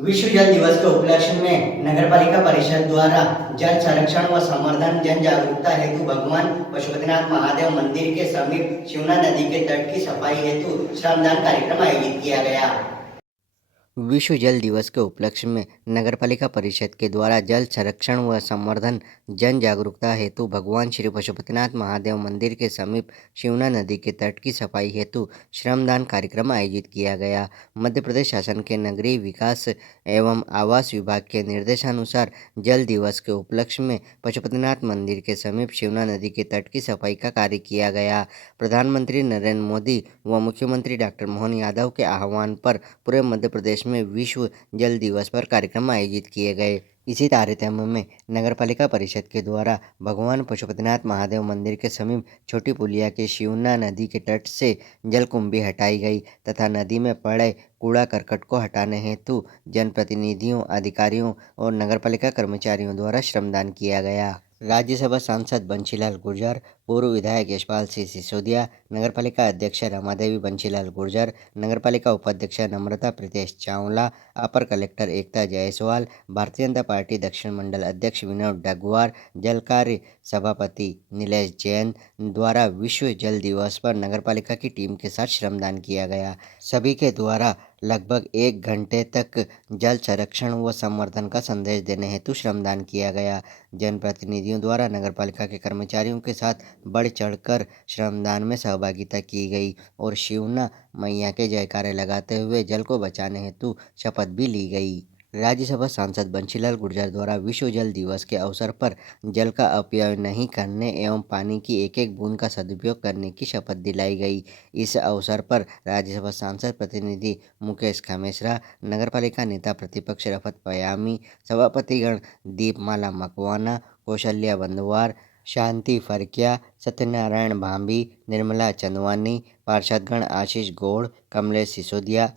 विश्व जल दिवस के उपलक्ष्य में नगरपालिका परिषद द्वारा जल संरक्षण व संवर्धन जन जागरूकता हेतु भगवान पशुपतिनाथ महादेव मंदिर के समीप शिवना नदी के तट की सफाई हेतु श्रमदान कार्यक्रम आयोजित किया गया। विश्व जल दिवस के उपलक्ष्य में नगरपालिका परिषद के द्वारा जल संरक्षण व संवर्धन जन जागरूकता हेतु भगवान श्री पशुपतिनाथ महादेव मंदिर के समीप शिवना नदी के तट की सफाई हेतु श्रमदान कार्यक्रम आयोजित किया गया। मध्य प्रदेश शासन के नगरीय विकास एवं आवास विभाग के निर्देशानुसार जल दिवस के उपलक्ष्य में पशुपतिनाथ मंदिर के समीप शिवना नदी के तट की सफाई का कार्य किया गया। प्रधानमंत्री नरेंद्र मोदी व मुख्यमंत्री डॉक्टर मोहन यादव के आह्वान पर पूरे मध्य प्रदेश में विश्व जल दिवस पर कार्यक्रम आयोजित किए गए। इसी कार्यक्रम में नगरपालिका परिषद के द्वारा भगवान पशुपतिनाथ महादेव मंदिर के समीप छोटी पुलिया के शिवना नदी के तट से जलकुंभी हटाई गई तथा नदी में पड़े कूड़ा करकट को हटाने हेतु जनप्रतिनिधियों, अधिकारियों और नगरपालिका कर्मचारियों द्वारा श्रमदान किया गया। राज्यसभा सांसद बंशीलाल गुर्जर, पूर्व विधायक यशपाल सिंह सिसोदिया, नगरपालिका अध्यक्ष रमादेवी बंशीलाल गुर्जर, नगरपालिका उपाध्यक्ष नम्रता प्रीतेश चावला, अपर कलेक्टर एकता जायसवाल, भारतीय जनता पार्टी दक्षिण मंडल अध्यक्ष विनोद डगवार, जल कार्य सभापति नीलेश जैन द्वारा विश्व जल दिवस पर नगरपालिका की टीम के साथ श्रमदान किया गया। सभी के द्वारा लगभग 1 घंटे तक जल संरक्षण व संवर्धन का संदेश देने हेतु श्रमदान किया गया। जनप्रतिनिधियों द्वारा नगरपालिका के कर्मचारियों के साथ बढ़ चढ़कर श्रमदान में सहभागिता की गई और शिवना मैया के जयकारे लगाते हुए जल को बचाने हेतु शपथ भी ली गई। राज्यसभा सांसद बंशीलाल गुर्जर द्वारा विश्व जल दिवस के अवसर पर जल का अपव्यय नहीं करने एवं पानी की एक एक बूंद का सदुपयोग करने की शपथ दिलाई गई। इस अवसर पर राज्यसभा सांसद प्रतिनिधि मुकेश खमेसरा, नगरपालिका नेता प्रतिपक्ष रफत पयामी, सभापतिगण दीपमाला मकवाना, कौशल्या बंदवार, शांति फरकिया, सत्यनारायण भांभी, निर्मला चंदवानी, पार्षदगण आशीष गौड़, कमलेश सिसोदिया,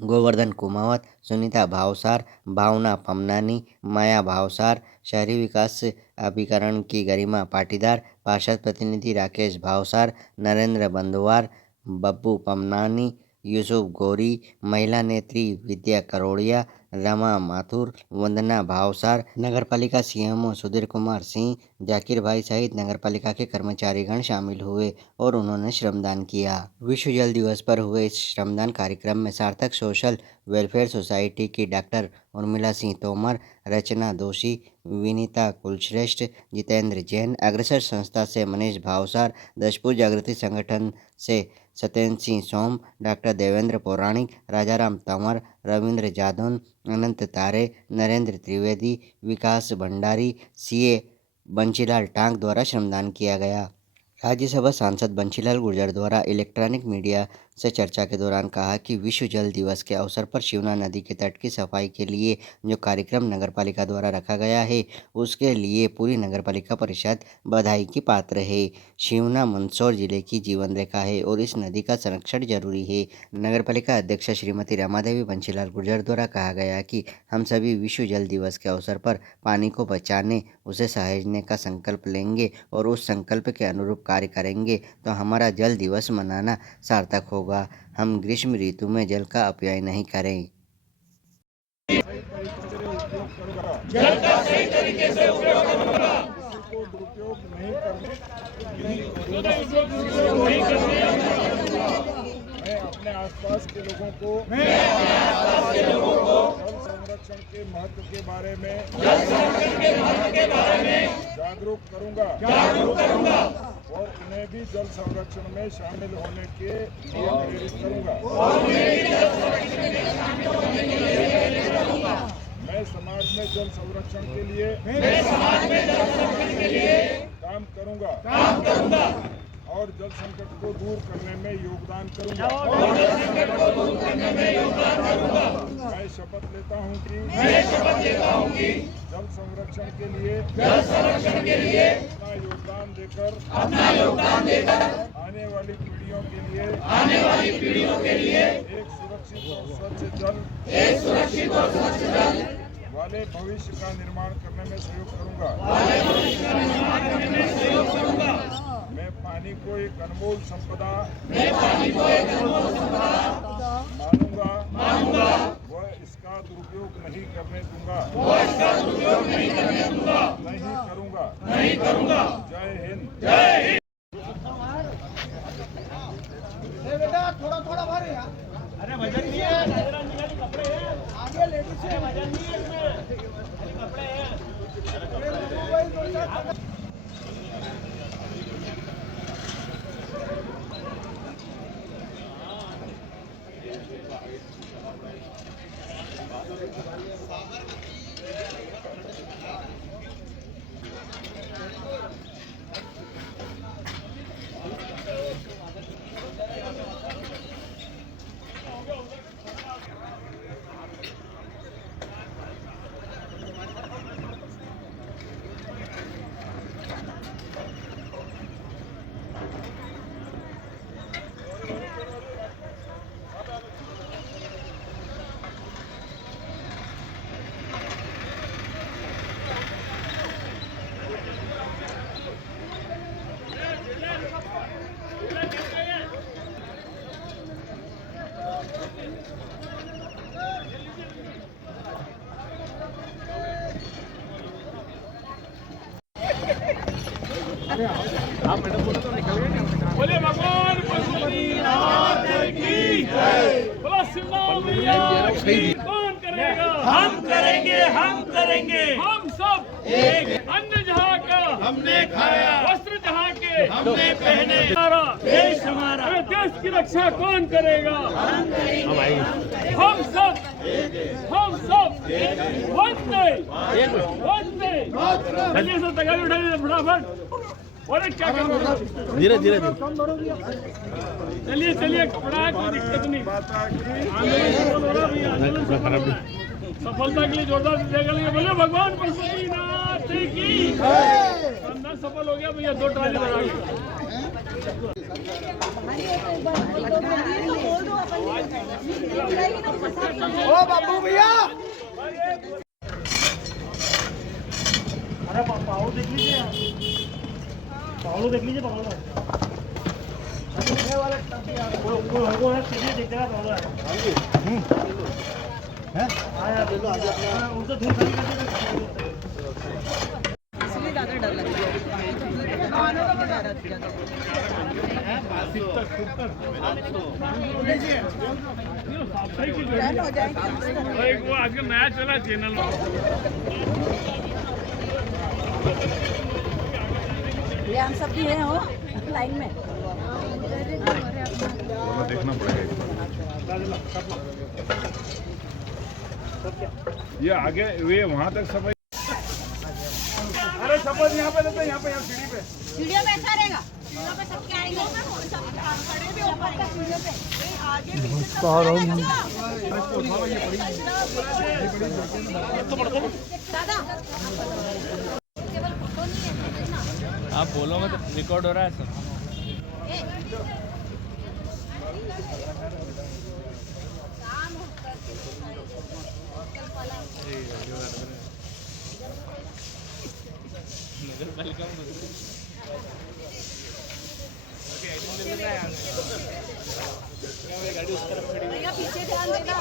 गोवर्धन कुमावत, सुनीता भावसार, भावना पमनानी, माया भावसार, शहरी विकास अभिकरण की गरिमा पाटीदार, पार्षद प्रतिनिधि राकेश भावसार, नरेंद्र बंदवार, बब्बू पमनानी, यूसुफ गौरी, महिला नेत्री विद्या करोड़िया, रमा माथुर, वंदना भावसार, नगरपालिका सीएमओ सुधीर कुमार सिंह, जाकिर भाई सहित नगरपालिका के कर्मचारीगण शामिल हुए और उन्होंने श्रमदान किया। विश्व जल दिवस पर हुए इस श्रमदान कार्यक्रम में सार्थक सोशल वेलफेयर सोसाइटी की डॉक्टर उर्मिला सिंह तोमर, रचना दोषी, विनीता कुलश्रेष्ठ, जितेंद्र जैन, अग्रसर संस्था से मनीष भावसार, दशपुर जागृति संगठन से सत्येंद्र सिंह सोम, डॉक्टर देवेंद्र पौराणिक, राजाराम तंवर, रविंद्र जादौन, अनंत तारे, नरेंद्र त्रिवेदी, विकास भंडारी, सीए बंशीलाल टांग द्वारा श्रमदान किया गया। राज्यसभा सांसद बंशीलाल गुर्जर द्वारा इलेक्ट्रॉनिक मीडिया से चर्चा के दौरान कहा कि विश्व जल दिवस के अवसर पर शिवना नदी के तट की सफाई के लिए जो कार्यक्रम नगरपालिका द्वारा रखा गया है उसके लिए पूरी नगरपालिका परिषद बधाई की पात्र है। शिवना मंदसौर जिले की जीवन रेखा है और इस नदी का संरक्षण जरूरी है। नगरपालिका अध्यक्ष श्रीमती रमादेवी बंशीलाल गुर्जर द्वारा कहा गया कि हम सभी विश्व जल दिवस के अवसर पर पानी को बचाने, उसे सहेजने का संकल्प लेंगे और उस संकल्प के अनुरूप कार्य करेंगे तो हमारा जल दिवस मनाना सार्थक होगा। हम ग्रीष्म ऋतु में जल का अपव्यय नहीं करें। जल का सही तरीके से उपयोग करूंगा, किसी को दुरुपयोग नहीं करने, मैं अपने आसपास के लोगों को जल संरक्षण के महत्व के बारे में जागरूक करूंगा और उन्हें भी जल संरक्षण में शामिल होने के लिए प्रेरित करूंगा। मैं समाज में जल संरक्षण के लिए काम करूंगा और जल संकट को दूर करने में योगदान करूंगा। मैं शपथ लेता हूं कि जल संरक्षण के लिए अपना योगदान देकर आने वाली पीढ़ियों के लिए एक सुरक्षित और स्वच्छ जल वाले भविष्य का निर्माण करने में सहयोग करूंगा। मैं पानी को एक अनमोल संपदा मानूंगा व इसका दुरुपयोग दुरुपयोग नहीं करने दूंगा। नहीं करूंगा। जय हिंद। बेटा थोड़ा थोड़ा भर यार। अरे वजन नहीं है, कपड़े हैं आगे लेडीज है, वजन नहीं है इसमें, कपड़े हैं। बोले भगवान पशुपतिनाथ की जय। बोला शिमला मैया की। कौन करेगा? हम करेंगे। हम सब एक। अन्न जहाँ का हमने खाया, वस्त्र जहाँ के हमने पहने, हमारा देश हमारा। देश की रक्षा कौन करेगा? हम सब वंदे। चलिए सर, तैयारी उठाइए फटाफट। और क्या धीरे धीरे चलिए पड़ा, कोई दिक्कत नहीं। सफलता के लिए जोरदार जय। बोले भगवान पशुपतिनाथ की शानदार सफल हो गया भैया। 2 ट्राली लगा के ओ बाबू भैया। अरे पाओ देख लीजिए, पाओ देख लीजिए। पाओ कोई देख देगा पाओ है उनसे दूर खड़ी करके इसलिए ज़्यादा डर लगता है। वो आजकल नया चला चैनल। ये हम सब भी हैं हो लाइन में। देखना पड़ेगा ये आगे वे वहाँ तक सब। अरे शपथ यहाँ पे लेते हैं, यहाँ सीढ़ी पे। सीढ़ियों पे ऐसा रहेगा, सीढ़ियों पे सबके आएंगे। खड़े भी ऊपर तक सीढ़ियों पे आगे पीछे सब दादा। आप बोलो मत, रिकॉर्ड हो रहा है सर। नगर पालिका गाड़ी उस तरफ खड़ी है। पीछे ध्यान देना।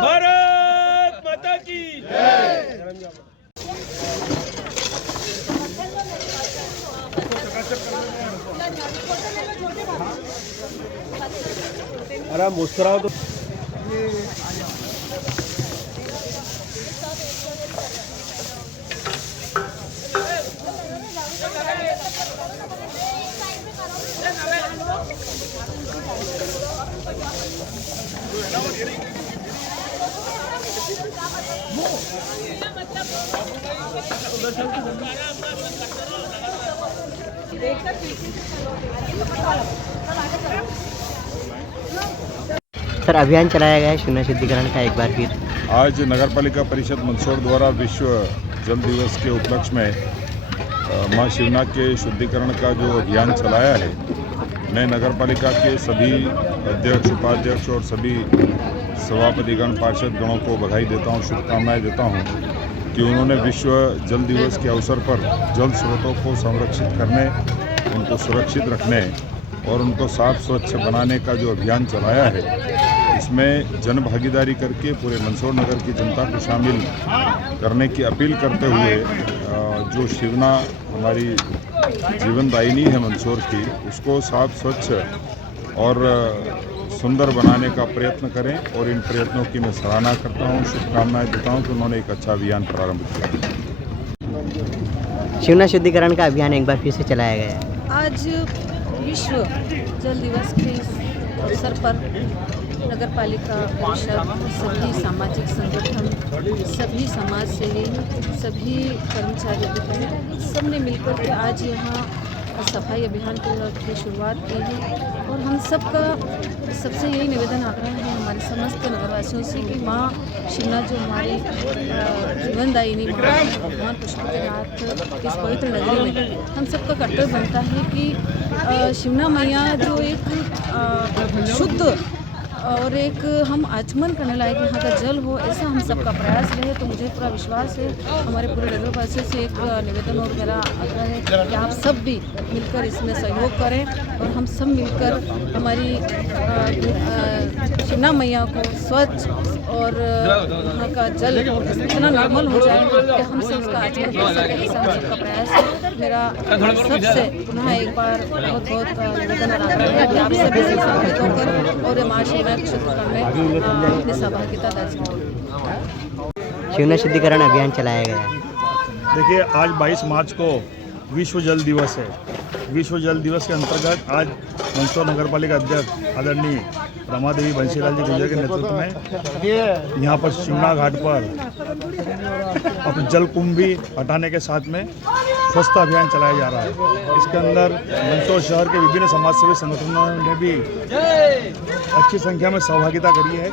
भारत माता की अरे मुस्कुराओ तो। सर, अभियान चलाया गया है शून्य शुद्धिकरण का एक बार फिर। आज नगर पालिका परिषद मंदसौर द्वारा विश्व जल दिवस के उपलक्ष्य में मां शिवना के शुद्धिकरण का जो अभियान चलाया है, मैं नगर पालिका के सभी अध्यक्ष, उपाध्यक्ष और सभी सभापतिगण, पार्षद गणों को बधाई देता हूँ, शुभकामनाएं देता हूँ कि उन्होंने विश्व जल दिवस के अवसर पर जल स्रोतों को संरक्षित करने, उनको सुरक्षित रखने और उनको साफ स्वच्छ बनाने का जो अभियान चलाया है, इसमें जन भागीदारी करके पूरे मंदसौर नगर की जनता को शामिल करने की अपील करते हुए जो शिवना हमारी जीवनदायिनी है मंदसौर की, उसको साफ स्वच्छ और सुंदर बनाने का प्रयत्न करें और इन प्रयत्नों की मैं सराहना करता हूँ, शुभकामनाएं देता हूँ कि उन्होंने एक अच्छा अभियान प्रारंभ किया। शिवना शुद्धिकरण का अभियान एक बार फिर से चलाया गया है। आज विश्व जल दिवस के अवसर पर नगर पालिका परिषद, सभी सामाजिक संगठन, सभी समाज सेवी, सभी कर्मचारी अधिकारी, सब ने मिलकर के आज यहाँ सफाई अभियान की शुरुआत की है। और हम सबका सबसे यही निवेदन आग्रह है हमारे समस्त नगरवासियों से कि माँ शिवना जो हमारी जीवनदायिनी माँ है, भगवान पशुपतिनाथ इस पवित्र नगरी में हम सबका कर्तव्य बनता है कि शिवना मैया जो एक शुद्ध और एक हम आचमन करने लायक यहाँ का जल हो, ऐसा हम सबका प्रयास रहे। तो मुझे पूरा विश्वास है, हमारे पूरे नगरवासियों से एक निवेदन और मेरा आग्रह है कि आप सब भी मिलकर इसमें सहयोग करें और हम सब मिलकर हमारी शिवना मैया को स्वच्छ और यहाँ का जल इतना नॉर्मल हो जाए कि हम सब उसका आचमन कर सकें, ऐसा हम सबका प्रयास है। मेरा सबसे पुनः एक बार बहुत बहुत निवेदन और आग्रह है कि आप सभी से सहमत होकर और माँ शिवना अपनी सहभागिता दर्ज करें। शिवना शुद्धिकरण अभियान चलाया गया है। देखिए, आज 22 मार्च को विश्व जल दिवस है। विश्व जल दिवस के अंतर्गत आज मंदसौर नगर पालिका अध्यक्ष आदरणीय रमादेवी बंसीलाल जी गुर्जर के नेतृत्व में यहाँ पर शिवना घाट पर अपने जल कुंभ भी हटाने के साथ में स्वच्छता अभियान चलाया जा रहा है। इसके अंदर मंदसौर शहर के विभिन्न समाजसेवी संगठनों ने भी अच्छी संख्या में सहभागिता करी है।